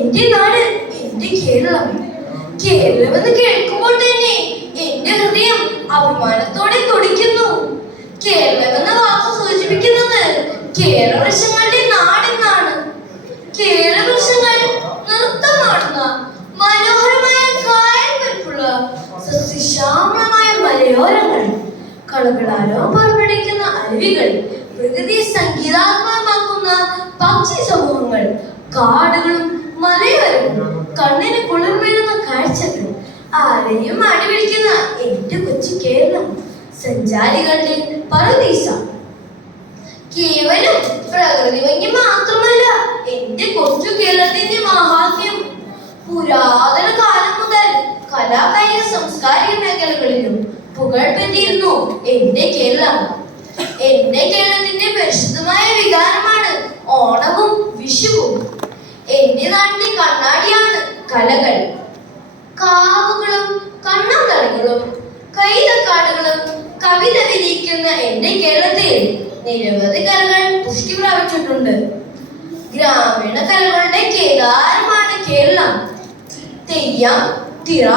എന്റെ നാട് എന്റെ കേരളം. കേരളം എന്ന് കേൾക്കുമ്പോൾ തന്നെ എന്റെ ഹൃദയം അഭിമാനത്തോടെ തുടിക്കുന്നു. കേരളം എന്ന വാക്ക് സൂചിപ്പിക്കുന്നത് കേരളവൃക്ഷങ്ങളുടെ നാടെന്നാണ്. കേരളവൃക്ഷങ്ങൾ നൃത്തമാടുന്ന മനോഹരമായ കായൽ പരപ്പുള്ള സസ്യശ്യാമളമായ മലയോരങ്ങൾ കളകളാലോ പുറപ്പെടുവിക്കുന്ന അരുവികൾ പ്രകൃതി സംഗീതാത്മകമാക്കുന്ന പക്ഷി സമൂഹങ്ങൾ കാടുകളും മലയോരങ്ങളും കണ്ണിന് കുളിർമേറുന്ന കാഴ്ചകൾ ആരെയും അടിപിടിക്കുന്ന എന്റെ കൊച്ചു കേരളം സഞ്ചാരികളുടെ പറുദീസ കേവലം പ്രകൃതി ഭംഗി മാത്രമല്ല എന്റെ കൊച്ചു കേരളത്തിന്റെ മഹാത്മ്യം. പുരാതന കാലം മുതൽ കലാകായിക സാംസ്കാരിക മേഖലകളിലും പുകഴ്പെറ്റിയിരുന്നു എന്റെ കേരളം. എന്റെ കേരളത്തിന്റെ കലകൾ. കാവുകളും കണ്ണന്തളികളും കൈതക്കാടുകളും കവിത വിരിക്കുന്ന എന്റെ കേരളത്തിൽ നിരവധി കലകൾ പുഷ്ടി പ്രാപിച്ചിട്ടുണ്ട്. ഗ്രാമീണ കലകളുടെ കേദാരമാണ് കേരളം. തെയ്യം തിറ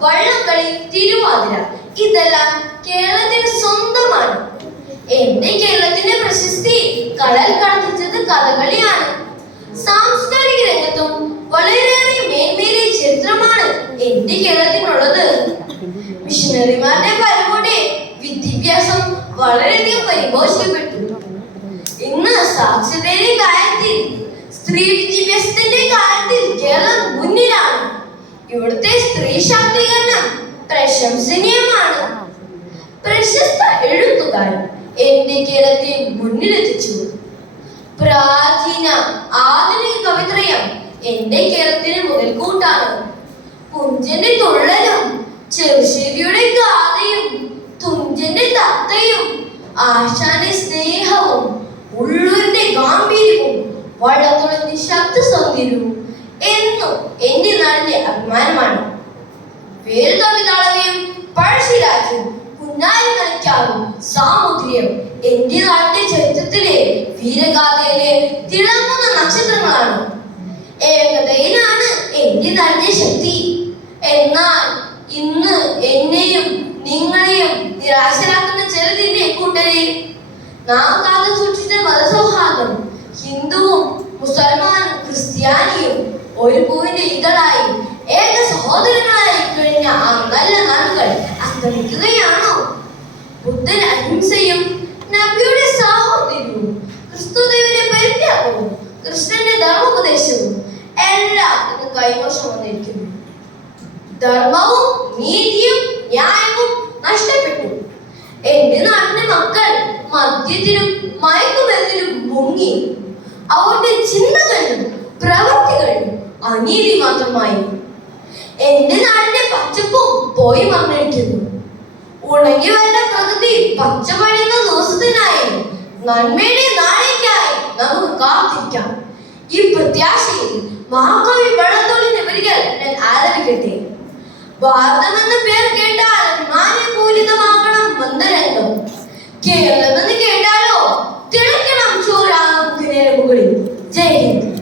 വള്ളംകളി തിരുവാതിര ഇതെല്ലാം കേരളത്തിന് സ്വന്തമാണ്. എന്റെ കേരളത്തിന്റെ പ്രശസ്തി കടൽ കടത്തിച്ചത് കഥകളിയാണ്. സാംസ്കാരിക മിഷനറിമാരുടെ വരവോടെ വിദ്യാഭ്യാസം വളരെയധികം പരിപോഷിക്കപ്പെട്ടു. ഇന്ന് സാക്ഷരതയുടെ കാര്യത്തിൽ സ്ത്രീ വിദ്യാഭ്യാസത്തിന്റെ കാര്യത്തിൽ കേരളം മുന്നിലാണ്. ഇവിടുത്തെ സ്ത്രീ ശാക്തീകരണം പ്രശംസനീയമാണ്. പ്രശസ്ത എഴുത്തുകാരൻ എന്റെ കേരളത്തെ മുന്നിലെത്തിച്ചു. പ്രാചീന ആധുനിക കവിത്രയം എന്റെ കേരളത്തിന് മുതൽക്കൂട്ടാണ്. കുഞ്ചന്റെ തുള്ളലും ചെറുശ്ശേരിയുടെ ഗാഥയും തുഞ്ചന്റെ തത്തയും ആശാന്റെ സ്നേഹവും ഉള്ളൂരിന്റെ ഗാംഭീര്യവും വള്ളത്തോളിന്റെ ശബ്ദ സൗന്ദര്യവും എന്നും എന്റെ നാടിന്റെ അഭിമാനമാണ്. പേര് തമ്മിലളവയും പഴശ്ശിരാജും കുഞ്ഞായി കളിക്കാവും സാമുദ്രിയം എന്റെ നാടിന്റെ ചരിത്രത്തിലെ വീരഗാഥയിലെ തിളങ്ങുന്ന നക്ഷത്രങ്ങളാണ്. ഏകതയിലാണ് എന്റെ നാടിന്റെ ശക്തി. എന്നാൽ നാം കാത്തു സൂക്ഷിച്ച മതസൗഹാർദ്ദം ഹിന്ദുവും മുസൽമാനും ക്രിസ്ത്യാനിയും ഒരു പൂവിന്റെ ഇതളായി ഏക സഹോദരനായി കഴിഞ്ഞ ആ നല്ല നാളുകൾ അസ്തമിക്കുകയാണോ? ബുദ്ധൻ അഹിംസയും നബിയുടെ സാഹോദര്യവും ക്രിസ്തുദേവിന്റെ പരിത്യാഗവും കൃഷ്ണന്റെ ധർമ്മോപദേശവും എല്ലാം ഇന്ന് കൈമോശം വന്നിരിക്കുന്നു. ധർമ്മവും നീതിയും ന്യായവും നഷ്ടപ്പെട്ടു. എന്റെ നാട്ടിലെ മക്കൾ മദ്യത്തിനും മയക്കുമരുന്നിനും മുങ്ങി. അവരുടെ ചിന്തകളിലും പ്രവൃത്തികളിലും അനീതി മാത്രമായി. എന്റെ നാടിന്റെ പച്ചപ്പും പോയി മറന്നിരിക്കുന്നു ഉണങ്ങി വരുന്ന പ്രകൃതി പച്ചമഴിയുന്ന ദിവസത്തിനായി നന്മയുടെ നാളേക്കായി നമുക്ക് കാത്തിരിക്കാം. ഈ പ്രത്യാശയിൽ മഹാകവി വെള്ളത്തോളിന്റെ വരികൾ ഞാൻ ആലപിക്കട്ടെ. ഭാരതം പേർ കേട്ടാൽ മാന്യപൂരിതമാകണം മന്ദരംഗം കേരളം